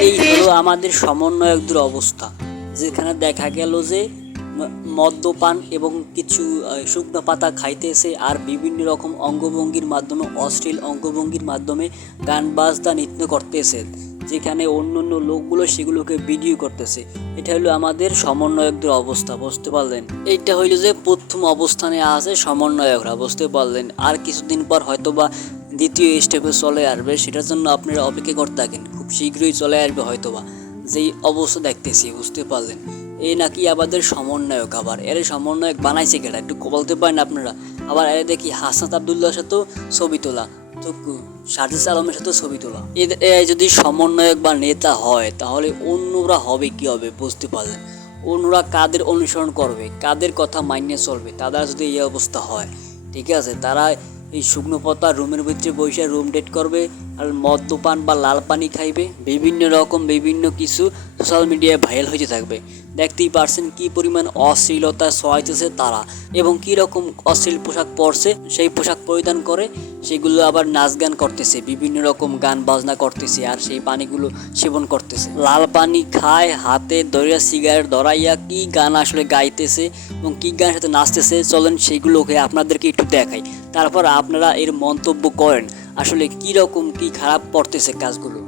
এই হলো আমাদের সমন্বয়কদের অবস্থা। যেখানে দেখা গেল যে মদ্যপান এবং কিছু শুকনো পাতা খাইতেছে আর বিভিন্ন রকম অঙ্গভঙ্গির মাধ্যমে অশ্লীল অঙ্গভঙ্গির মাধ্যমে গান বাজনা নৃত্য করতেছে। যেখানে অন্য অন্য লোকগুলো সেগুলোকে ভিডিও করতেছে। এটা হলো আমাদের সমন্বয়কদের অবস্থা বুঝতে পারলেন? এইটা হইল যে প্রথম অবস্থানে আছে সমন্বয়করা বুঝতে পারলেন? আর কিছুদিন পর হয়তোবা দ্বিতীয় স্টেপে চলে আসবে, সেটার জন্য আপনারা অপেক্ষা করতে থাকেন। খুব শীঘ্রই চলে আসবে হয়তোবা। যেই অবস্থা দেখতেছি, বুঝতে পারলেন। এই নাকি আমাদের সমন্বয়ক আবার। এর সমন্বয়ক বানাইছে কেটা একটু বলতে পারেন আপনারা। আবার এর দেখি হাসনাত আবদুল্লাহর সাথেও ছবি তোলা। তো সাজিস আলমের সাথে ছবি তোলা। এ যদি সমন্বয়ক বা নেতা হয়, তাহলে অন্যরা হবে কি হবে? বুঝতে পারলেন। অন্যরা কাদের অনুসরণ করবে? কাদের কথা মাইনে চলবে? তাদের যদি এই অবস্থা হয়, ঠিক আছে? তারা এই শুকনো পাতা রুমের ভিতরে বসে রুম ডেট করবে। আর মদ্যপান বা লাল পানি খাইবে, বিভিন্ন রকম বিভিন্ন কিছু সোশ্যাল মিডিয়ায় ভাইরাল হইতে থাকবে। দেখতেই পারছেন কি পরিমাণ অশ্লীলতা সহাইতেছে তারা এবং কি রকম অশ্লীল পোশাক পরছে, সেই পোশাক পরিধান করে সেগুলো আবার নাচ গান করতেছে, বিভিন্ন রকম গান বাজনা করতেছে আর সেই পানিগুলো সেবন করতেছে। লাল পানি খায়, হাতে দরিয়া সিগারেট ধরাইয়া কি গান আসলে গাইতেছে এবং কি গানের সাথে নাচতেছে, চলেন সেগুলোকে আপনাদেরকে একটু দেখাই। তারপর আপনারা এর মন্তব্য করেন। আসলে কি রকম কি খারাপ পড়তেছে কাজগুলো?